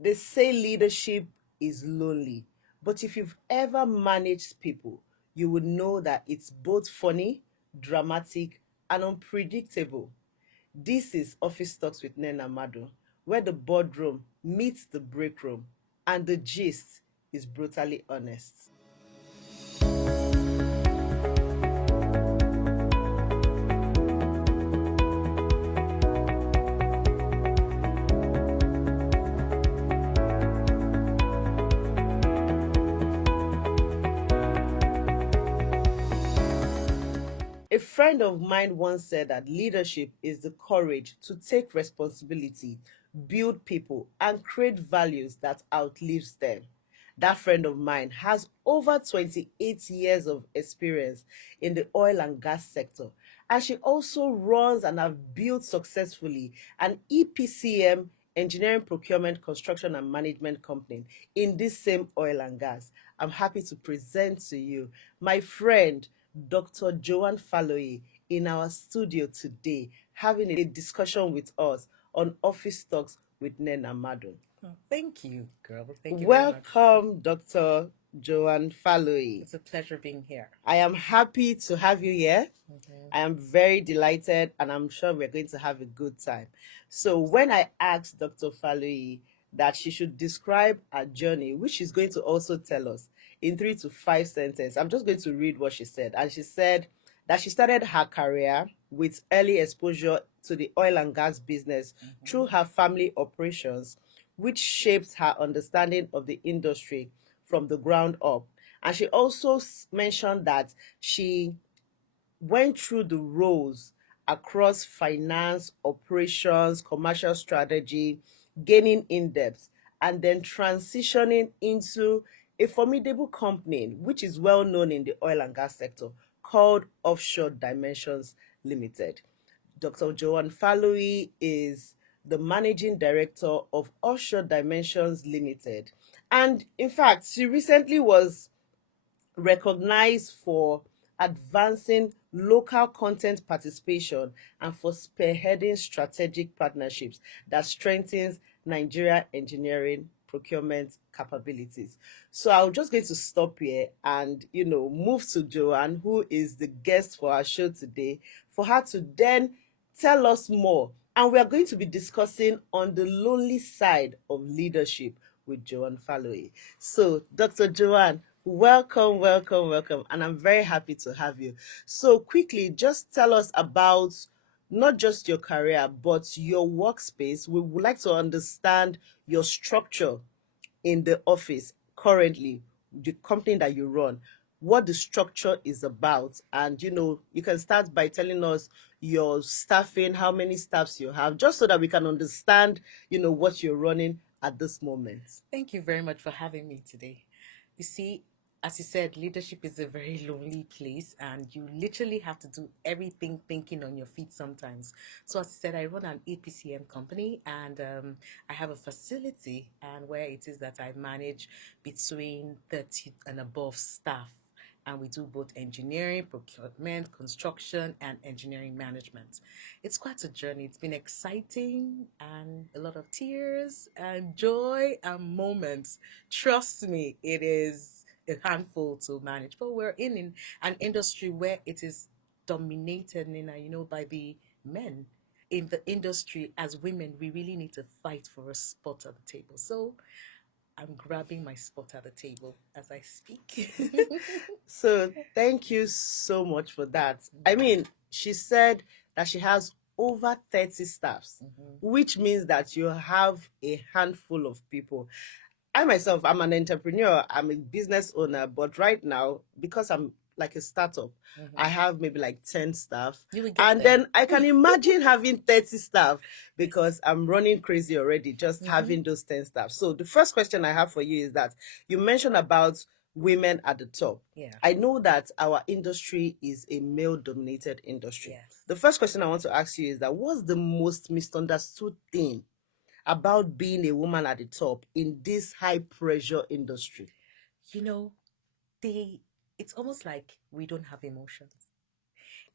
They say leadership is lonely, but if you've ever managed people, you would know that it's both funny, dramatic, and unpredictable. This is Office Talks with Nnena Madu, where the boardroom meets the break room, and the gist is brutally honest. A friend of mine once said that leadership is the courage to take responsibility, build people, and create values that outlives them. That friend of mine has over 28 years of experience in the oil and gas sector, and she also runs and have built successfully an EPCM, engineering, procurement, construction, and management company in this same oil and gas. I'm happy to present to you my friend Dr. Joan Faluyi in our studio today, having a discussion with us on Office Talks with Nnena Madu. Oh, thank you, girl. Thank you very much. Welcome, Dr. Joan Faluyi. It's a pleasure being here. I am happy to have you here. I am very delighted, and I'm sure we're going to have a good time. So when I asked Dr. Faluyi that she should describe her journey, which she's going to also tell us in 3 to 5 sentences, I'm just going to read what she said. And she said that she started her career with early exposure to the oil and gas business through her family operations, which shaped her understanding of the industry from the ground up. And she also mentioned that she went through the roles across finance, operations, commercial strategy, gaining in depth, and then transitioning into a formidable company which is well known in the oil and gas sector called Offshore Dimensions Limited. Dr. Joan Faluyi is the managing director of Offshore Dimensions Limited. And in fact, she recently was recognized for advancing local content participation and for spearheading strategic partnerships that strengthens Nigeria engineering procurement capabilities. So I'm just going to stop here and move to Joanne, who is the guest for our show today, for her to then tell us more. And we are going to be discussing on the lonely side of leadership with Joan Faluyi. So, Dr. Joanne, welcome, welcome, welcome. And I'm very happy to have you. So, quickly, just tell us about not just your career, but your workspace. We would like to understand your structure in the office currently, the company that you run, what the structure is about. And you can start by telling us your staffing, how many staffs you have, just so that we can understand what you're running at this moment. Thank you very much for having me today. You see, as you said, leadership is a very lonely place, and you literally have to do everything thinking on your feet sometimes. So, as I said, I run an APCM company, and I have a facility, and where it is that I manage between 30 and above staff. And we do both engineering, procurement, construction, and engineering management. It's quite a journey. It's been exciting and a lot of tears and joy and moments. Trust me, it is a handful to manage. But we're in an industry where it is dominated, Nina, by the men. In the industry, as women, we really need to fight for a spot at the table. So I'm grabbing my spot at the table as I speak. So thank you so much for that. I mean, she said that she has over 30 staffs, which means that you have a handful of people. I myself, I'm an entrepreneur, I'm a business owner, but right now, because I'm like a startup, I have maybe like 10 staff. And then I can imagine having 30 staff because I'm running crazy already just having those 10 staff. So the first question I have for you is that you mentioned about women at the top. Yeah. I know that our industry is a male-dominated industry. Yes. The first question I want to ask you is that what's the most misunderstood thing about being a woman at the top in this high-pressure industry? It's almost like we don't have emotions.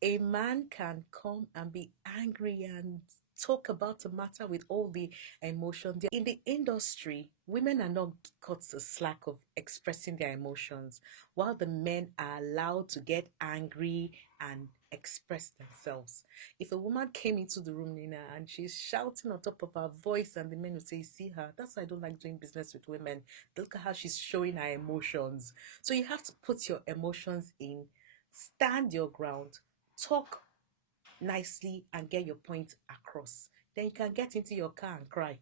A man can come and be angry and talk about the matter with all the emotion. In the industry, women are not cut a slack of expressing their emotions, while the men are allowed to get angry and express themselves. If a woman came into the room, Nina, and she's shouting on top of her voice, and the men would say, "See her, that's why I don't like doing business with women. Look at how she's showing her emotions." So you have to put your emotions in, stand your ground, talk nicely, and get your point across. Then you can get into your car and cry.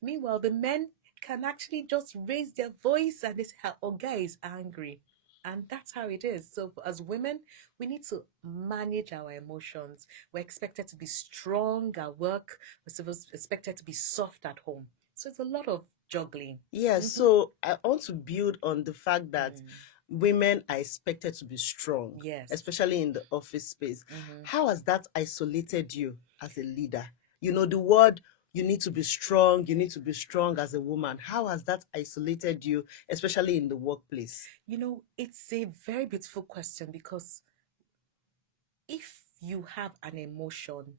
Meanwhile, the men can actually just raise their voice and they say, "Oh, guy is angry." And that's how it is. So, as women, we need to manage our emotions. We're expected to be strong at work, we're expected to be soft at home. So, it's a lot of juggling. Yeah, so I want to build on the fact that women are expected to be strong, Yes. especially in the office space. Mhm. How has that isolated you as a leader? You know, the word you need to be strong, you need to be strong as a woman. How has that isolated you, especially in the workplace? You know, it's a very beautiful question because if you have an emotion,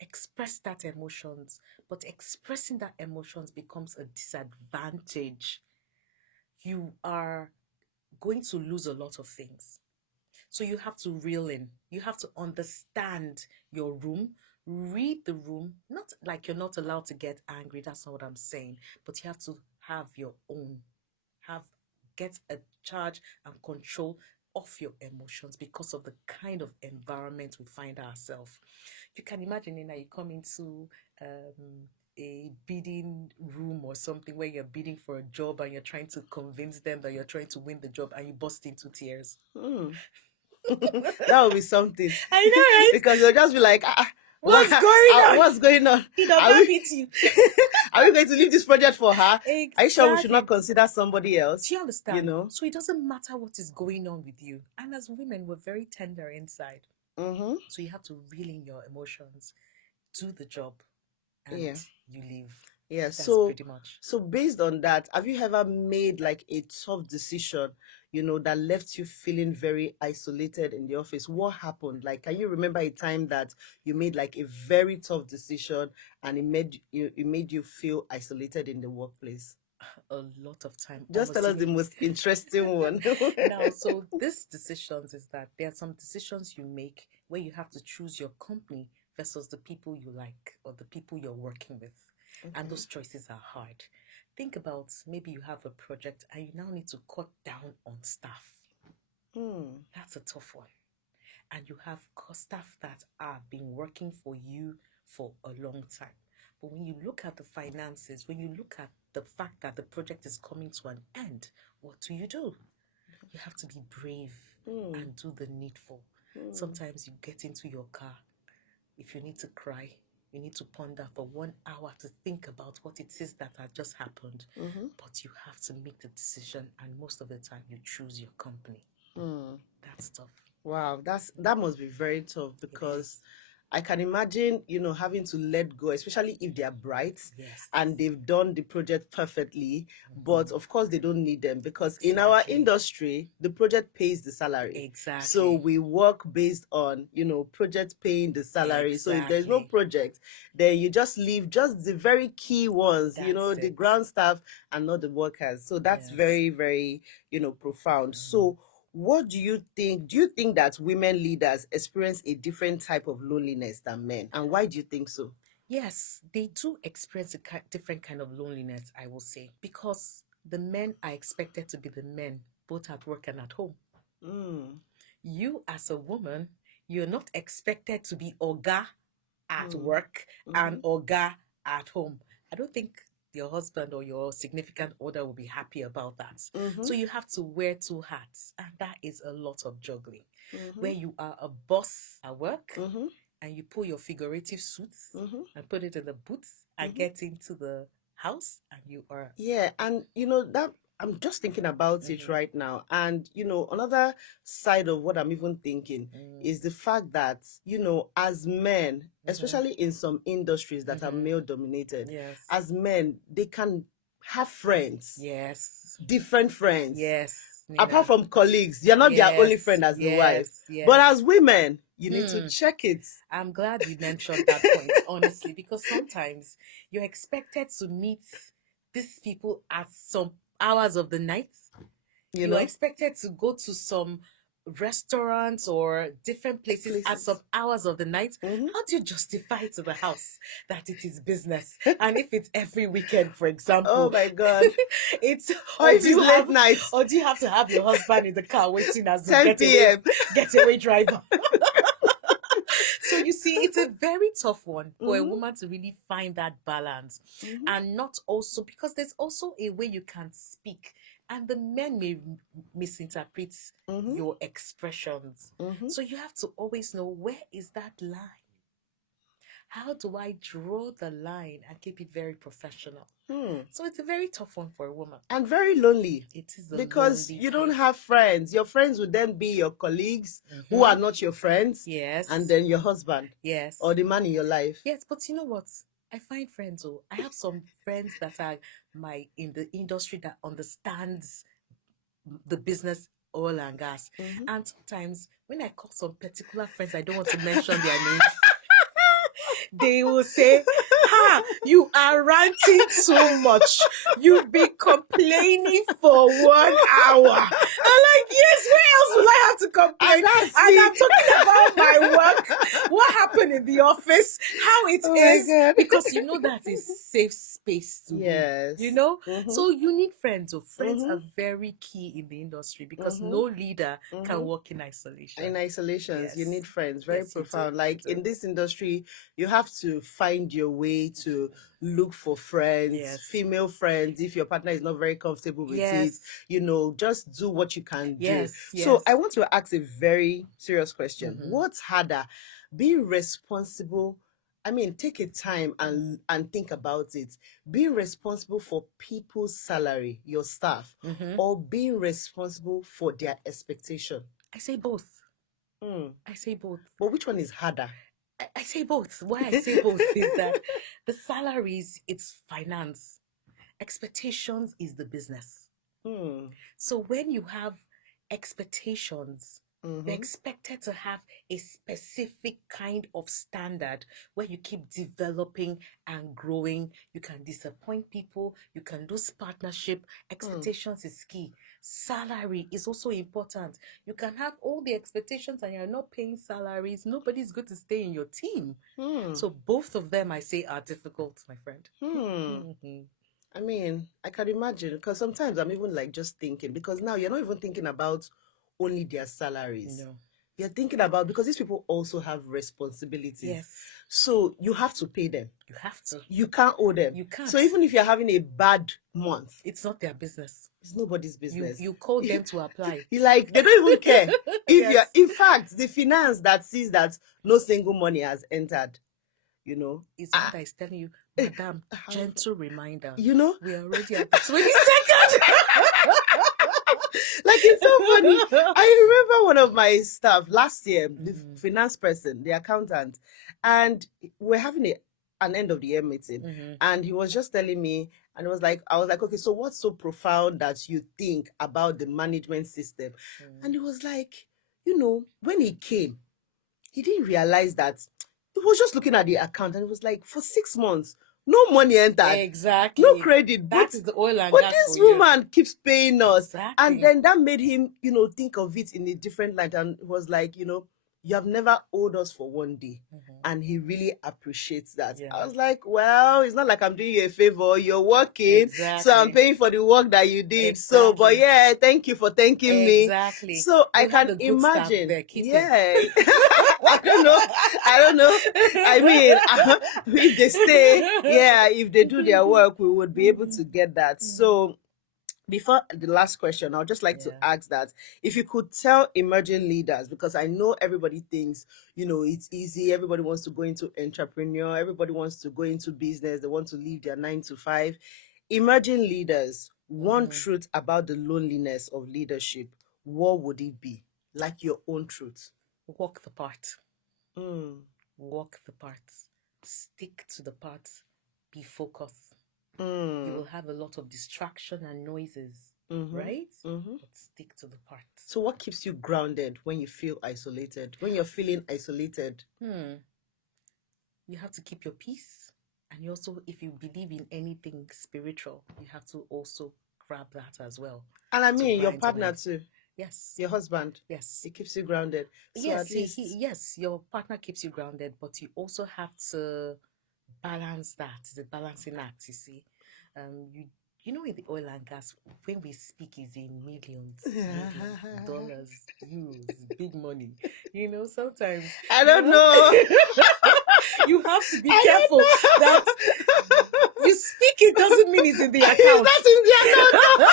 express that emotions, but expressing that emotions becomes a disadvantage. You are going to lose a lot of things. So you have to reel in. You have to understand your room, read the room. Not like you're not allowed to get angry. That's not what I'm saying. But you have to have your own. Have get a charge and control of your emotions because of the kind of environment we find ourselves. You can imagine that you come into a bidding room or something where you're bidding for a job and you're trying to convince them that you're trying to win the job and you burst into tears. That would be something. I know, right? Because they'll just be like, what's going on? What's going on? He don't have it you. Are we going to leave this project for her? Exactly. Are you sure we should not consider somebody else? Do you understand? You know? So it doesn't matter what is going on with you. And as women, we're very tender inside. So you have to reel in your emotions, do the job, and you leave. Yeah, That's so pretty much. So based on that, have you ever made like a tough decision, you know, that left you feeling very isolated in the office? What happened? Like, can you remember a time that you made like a very tough decision and it made you feel isolated in the workplace? A lot of time. Just tell us the most interesting one. Now, so these decisions is that there are some decisions you make where you have to choose your company versus the people you like or the people you're working with. And those choices are hard. Think about maybe you have a project and you now need to cut down on staff. That's a tough one. And you have staff that have been working for you for a long time. But when you look at the finances, when you look at the fact that the project is coming to an end, what do? You have to be brave and do the needful. Sometimes you get into your car. If you need to cry, you need to ponder for 1 hour to think about what it is that had just happened. But you have to make the decision, and most of the time you choose your company. That's tough. Wow, that must be very tough because I can imagine, you know, having to let go, especially if they are bright and they've done the project perfectly. But of course, they don't need them because in our industry, the project pays the salary. Exactly. So we work based on, you know, project paying the salary. So if there's no project, then you just leave just the very key ones, you know, the ground staff and not the workers. So that's very, very, you know, profound. So what do you think? Do you think that women leaders experience a different type of loneliness than men? And why do you think so? Yes, they do experience a different kind of loneliness, I will say, because the men are expected to be the men, both at work and at home. You, as a woman, you're not expected to be Oga at work and Oga at home. I don't think your husband or your significant other will be happy about that. So you have to wear two hats, and that is a lot of juggling. Where you are a boss at work and you pull your figurative suits and put it in the boots and get into the house and you are... Yeah, and you know that I'm just thinking about it right now. And you know, another side of what I'm even thinking is the fact that, you know, as men, especially in some industries that are male dominated, as men, they can have friends. Different friends. Apart from colleagues, you're not their only friend as the wife. But as women, you need to check it. I'm glad you mentioned that point, honestly, because sometimes you're expected to meet these people at some hours of the night. You You're know, expected to go to some restaurants or different places at some places. hours of the night. Mm-hmm. How do you justify to the house that it is business? And if it's every weekend, for Oh example, my God. it's Or if it's late night, or do you have to have your husband in the car waiting as the 10 p.m. getaway driver? So you see, it's a very tough one for a Mm-hmm. woman to really find that balance. Mm-hmm. And not also because there's also a way you can speak, and the men may misinterpret Mm-hmm. your expressions. Mm-hmm. So you have to always know, where is that line? How do I draw the line and keep it very professional? Hmm. So it's a very tough one for a woman. And very lonely. It is a Because lonely you don't place. have friends. Your friends would then be your colleagues who are not your friends. Yes. And then your husband Yes. or the man in your life. Yes, but you know what? I find friends. Oh, I have some friends that are in the industry that understands the business oil and gas. Mm-hmm. And sometimes when I call some particular friends, I don't want to mention their names. They will say, "Ha, you are ranting too much. You've been complaining for 1 hour." I'm like, yes, where else will I have to complain? And I'm talking about my work, what happened in the office, how it is, because you know that is safe space to Yes. be. You know? Mm-hmm. So you need friends. So friends Mm-hmm. are very key in the industry because Mm-hmm. no leader Mm-hmm. can work in isolation. In isolations, you Yes. need friends. Very Yes, you do, profound. you Like do. in this industry, you have to find your way to look for friends, Yes. female friends. If your partner is not very comfortable with it, Yes. you know, just do what you can do. Yes, So yes. I want to ask a very serious question. Mhm. What's harder, being responsible? I mean, take a time and think about it. Being responsible for people's salary, your staff, or being responsible for their expectation? I say both. Mm. I say both. But which one is harder? I say both. Why I say both is that the salaries, it's finance. Expectations is the business. Hmm. So when you have expectations, Mm-hmm. you're expected to have a specific kind of standard where you keep developing and growing. You can disappoint people, you can lose partnership. Expectations is key. Salary is also important. You can have all the expectations and you're not paying salaries. Nobody's going to stay in your team. So both of them, I say, are difficult, my friend. I mean, I can imagine because sometimes I'm even like just thinking because now you're not even thinking about only their salaries. No. You're thinking about because these people also have responsibilities. Yes. So you have to pay them. You have to. You can't owe them. You can't. So even if you're having a bad month, it's not their business. It's nobody's business. You call them to apply. You like they don't even care. If Yes. you're in fact the finance that sees that no single money has entered, you know. It's what I was telling you, Madam, gentle reminder. You know? We're already at the 22nd. Like it's so funny. I remember one of my staff last year, the finance person, the accountant, and we're having an end of the year meeting. And he was just telling me, and I was like, okay, so what's so profound that you think about the management system? And he was like, you know, when he came, he didn't realize that he was just looking at the account and it was like, for 6 months, no money entered. Exactly. No credit. That is the oil and but gas this for you. woman keeps paying us. Exactly. And then that made him, you know, think of it in a different light and was like, you know, you have never owed us for one day. And he really appreciates that. Yeah. I was like, well, it's not like I'm doing you a favor. You're working. Exactly. So I'm paying for the work that you did. Exactly. So, but yeah, thank you for thanking me. Exactly. So I You can had a good imagine. staff there, keep Yeah. I don't know. I mean, if they stay, yeah, if they do their work, we would be able to get that. So before the last question, I'd just like to ask that if you could tell emerging leaders, because I know everybody thinks, you know, it's easy. Everybody wants to go into entrepreneur. Everybody wants to go into business. They want to leave their 9 to 5. Emerging leaders, one truth about the loneliness of leadership, what would it be? Like your own truth. Walk the part. Walk the part. Stick to the part. Be focused. You will have a lot of distraction and noises. right? Mm-hmm. But stick to the part. So what keeps you grounded when you feel isolated? When you're feeling isolated? You have to keep your peace. And you also, if you believe in anything spiritual, you have to also grab that as well. And I mean, your grind on partner it. too. Yes. Your husband. Yes. He keeps you grounded. So Yes, at least. yes, your partner keeps you grounded, but you also have to balance that. It's a balancing act, you see. You know, in the oil and gas, when we speak is in millions, dollars, euros, big money. You know, sometimes I don't know. you have to be careful that you speak it doesn't mean it's in the account. It's not in the account.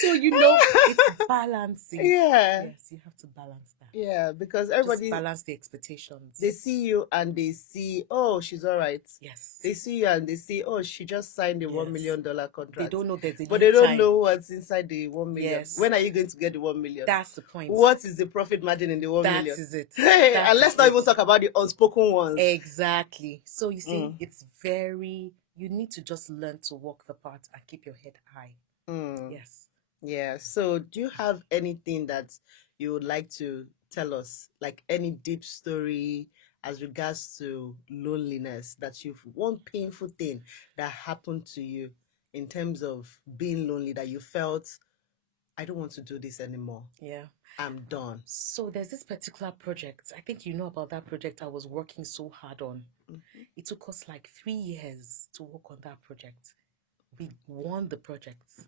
So you know it's balancing. Yeah. Yes, you have to balance that. Yeah, because everybody just balance the expectations. They see you and they see, oh, she's all right. Yes. They see you and they see, oh, she just signed a Yes. $1 million contract. They don't know there's a but lead they don't time. know what's inside the 1 million. Yes. When are you going to get the 1 million? That's the point. What is the profit margin in the 1 million? That is it. Hey, That and let's is not it. even talk about the unspoken ones. Exactly. So you see, it's very, you need to just learn to walk the path and keep your head high. Yes. Yeah. So do you have anything that you would like to tell us? Like any deep story as regards to loneliness, that you've one painful thing that happened to you in terms of being lonely, that you felt, I don't want to do this anymore. Yeah. I'm done. So there's this particular project. I think you know about that project I was working so hard on. It took us like 3 years to work on that project. We won the project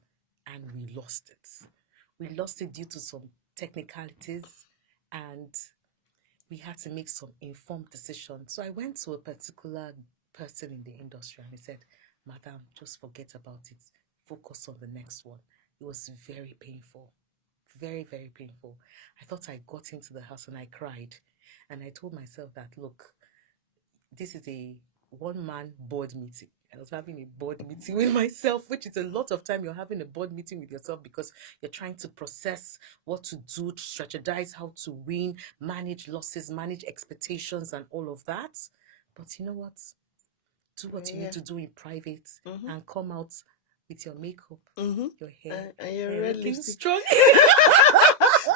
and we lost it. We lost it due to some technicalities and we had to make some informed decisions. So I went to a particular person in the industry and he said, Madam, just forget about it. Focus on the next one. It was very painful. Very, very painful. I thought I got into the house and I cried. And I told myself that, look, this is a one-man board meeting. I was having a board meeting with myself, which is a lot of time. You're having a board meeting with yourself because you're trying to process what to do, to strategize how to win, manage losses, manage expectations and all of that. But you know what? Do what you need to do in private and come out with your makeup, your hair, and your and red looking lipstick. strong.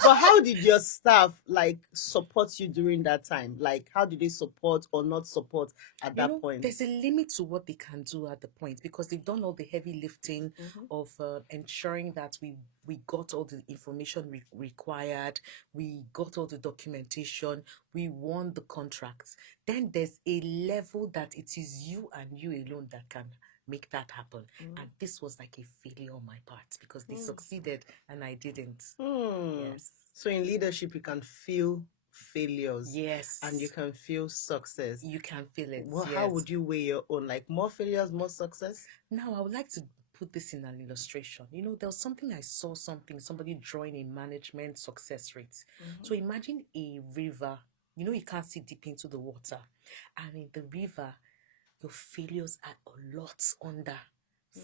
But how did your staff like support you during that time? Like, how did they support or not support at that point? There's a limit to what they can do at the point because they've done all the heavy lifting of ensuring that we got all the information required, we got all the documentation, we won the contracts. Then there's a level that it is you and you alone that can make that happen. And this was like a failure on my part because they succeeded and I didn't. Yes. So in leadership, you can feel failures. Yes. And you can feel success. You can feel it. Well, yes. How would you weigh your own? Like more failures, more success? Now, I would like to put this in an illustration. There was something I saw somebody drawing a management success rate. So imagine a river. You can't see deep into the water. And in the river, your failures are a lot under.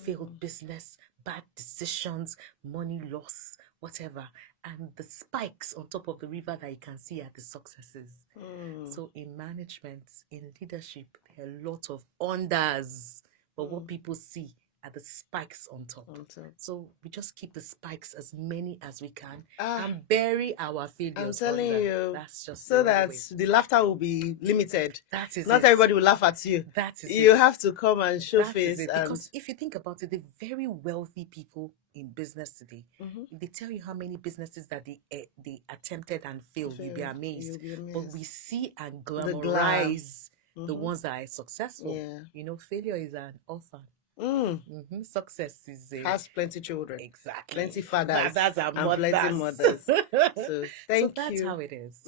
Failed business, bad decisions, money loss, whatever. And the spikes on top of the river that you can see are the successes. So in management, in leadership, there are a lot of unders. But what people see are the spikes on top. So we just keep the spikes as many as we can and bury our failures. I'm telling you, that's just so that the laughter will be limited. That is Not everybody will laugh at you. That is you have to come and show face. Because if you think about it, the very wealthy people in business today, if they tell you how many businesses that they attempted and failed, you'll be amazed. But we see and glamorize the ones that are successful. Failure is an orphan. Success is has plenty children, exactly, plenty fathers, and plenty mothers. So thank that's you. how it is,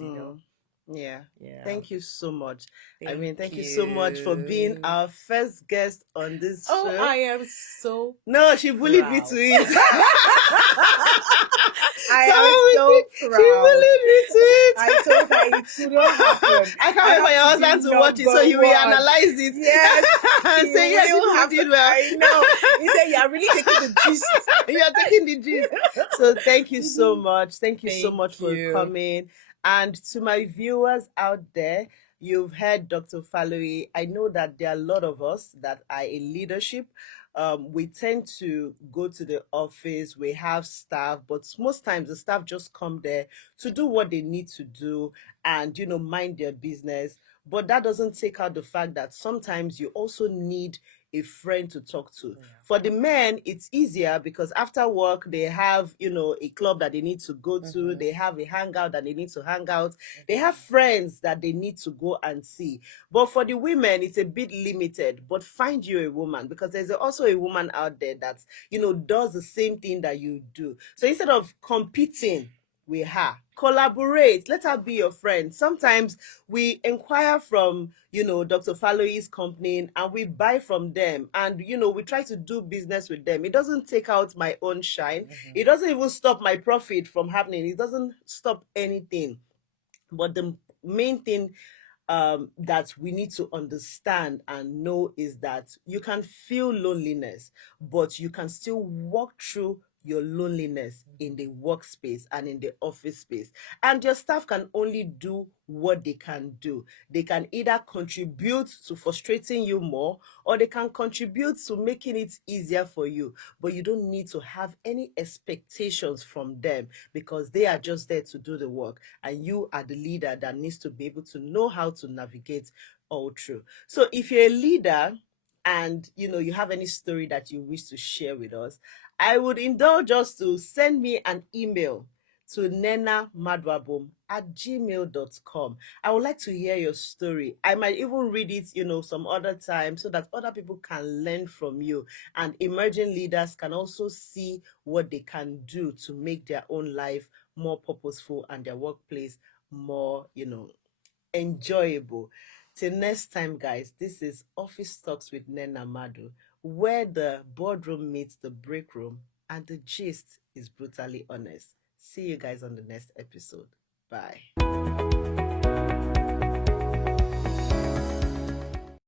Yeah. Thank you so much. Thank you you so much for being our first guest on this show. Oh, I am so No, she bullied me to it. I am so proud. She bullied me to it. I told her it should not happen. I can't wait for your husband to watch it so you will analyze it. Yes. And say, yes, you did well. I know. He said, you're really taking the gist. You're taking the gist. So thank you so much. Thank you so much for coming. And to my viewers out there, you've heard Dr. Faluyi. I know that there are a lot of us that are in leadership, we tend to go to the office, we have staff, but most times the staff just come there to do what they need to do and, mind their business. But that doesn't take out the fact that sometimes you also need a friend to talk to. Yeah. For the men, it's easier because after work, they have, a club that they need to go to, they have a hangout that they need to hang out, they have friends that they need to go and see. But for the women, it's a bit limited. But find you a woman, because there's also a woman out there that, does the same thing that you do. So instead of competing with her, collaborate, let her be your friend. Sometimes we inquire from, Dr. Faluyi's company, and we buy from them, and we try to do business with them. It doesn't take out my own shine. It doesn't even stop my profit from happening. It doesn't stop anything. But the main thing that we need to understand and know is that you can feel loneliness, but you can still walk through your loneliness in the workspace and in the office space. And your staff can only do what they can do. They can either contribute to frustrating you more, or they can contribute to making it easier for you. But you don't need to have any expectations from them, because they are just there to do the work. And you are the leader that needs to be able to know how to navigate all through. So if you're a leader and you have any story that you wish to share with us, I would indulge us to send me an email to nnenamaduabom@gmail.com. I would like to hear your story. I might even read it, some other time, so that other people can learn from you, and emerging leaders can also see what they can do to make their own life more purposeful and their workplace more, enjoyable. Till next time, guys, this is Office Talks with Nnena Madu, where the boardroom meets the break room and the gist is brutally honest. See you guys on the next episode. Bye.